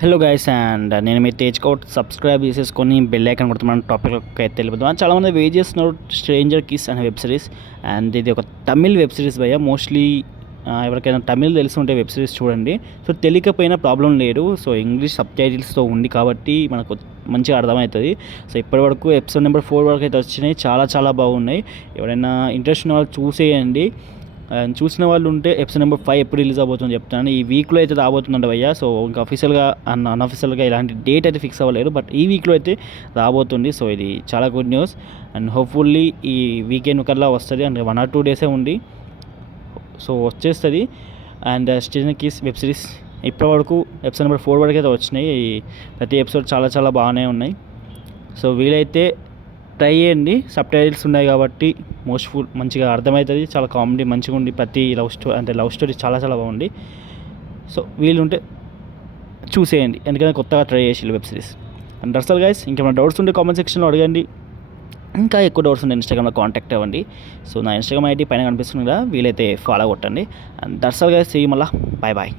Hello guys and నేను మీ Tej కౌట్ subscribe చేసేసుకొని bell icon కొడుతున్నాను. Topic అయితే వెళ్ళిపోతాం. చాలామంది వెయిట్ చేస్తున్నారు స్ట్రేంజర్ కిస్ అనే వెబ్ సిరీస్. అండ్ ఇది ఒక తమిళ్ వెబ్ సిరీస్ భయ్య. మోస్ట్లీ ఎవరికైనా తమిళ్ తెలిసి ఉంటే వెబ్ సిరీస్ చూడండి. సో తెలియకపోయినా ప్రాబ్లం లేదు. సో ఇంగ్లీష్ సబ్ టైటిల్స్తో ఉంది కాబట్టి మనకు మంచిగా అర్థమవుతుంది. సో ఇప్పటివరకు ఎపిసోడ్ నెంబర్ 4 వరకు అయితే వచ్చినాయి. చాలా చాలా బాగున్నాయి. ఎవరైనా ఇంట్రెస్ట్ ఉన్న వాళ్ళు చూసేయండి. అండ్ చూసిన వాళ్ళు ఉంటే ఎపిసోడ్ నెంబర్ 5 ఎప్పుడు రిలీజ్ అవబోతుందని చెప్తాను. ఈ వీక్లో అయితే రాబోతుందంట భయ్య. సో ఇంకా అఫీషియల్గా అన్అఫీషియల్గా ఇలాంటి డేట్ అయితే ఫిక్స్ అవ్వలేదు, బట్ ఈ వీక్లో అయితే రాబోతుంది. సో ఇది చాలా గుడ్ న్యూస్. అండ్ హోప్ఫుల్లీ ఈ వీకెండ్ కల్లా వస్తుంది. అంటే 1 or 2 డేసే ఉంది. సో వచ్చేస్తుంది. And stranger kiss web series ఇప్పటి వరకు ఎపిసోడ్ నెంబర్ 4 వరకు అయితే వచ్చినాయి. ప్రతి ఎపిసోడ్ చాలా చాలా బాగానే ఉన్నాయి. సో వీలైతే ట్రై చేయండి. సబ్ టైటిల్స్ ఉన్నాయి కాబట్టి మోస్ట్ఫుల్ మంచిగా అర్థమవుతుంది. చాలా కామెడీ మంచిగా ఉంది. ప్రతి లవ్ స్టోరీ చాలా చాలా బాగుంది. సో వీలుంటే చూసేయండి, ఎందుకంటే కొత్తగా ట్రై చేసి వెబ్ సిరీస్. అండ్ దర్శల్ గైస్, ఇంకేమైనా డౌట్స్ ఉంటే కామెంట్ సెక్షన్లో అడగండి. ఇంకా ఎక్కువ డౌట్స్ ఉంటే ఇన్స్టాగ్రామ్లో కాంటాక్ట్ అవ్వండి. సో నా ఇన్స్టాగ్రామ్ ఐడి పైన కనిపిస్తుంది కదా, వీలైతే ఫాలో కొట్టండి. అండ్ దర్శల్ గైస్, మళ్ళీ బాయ్ బాయ్.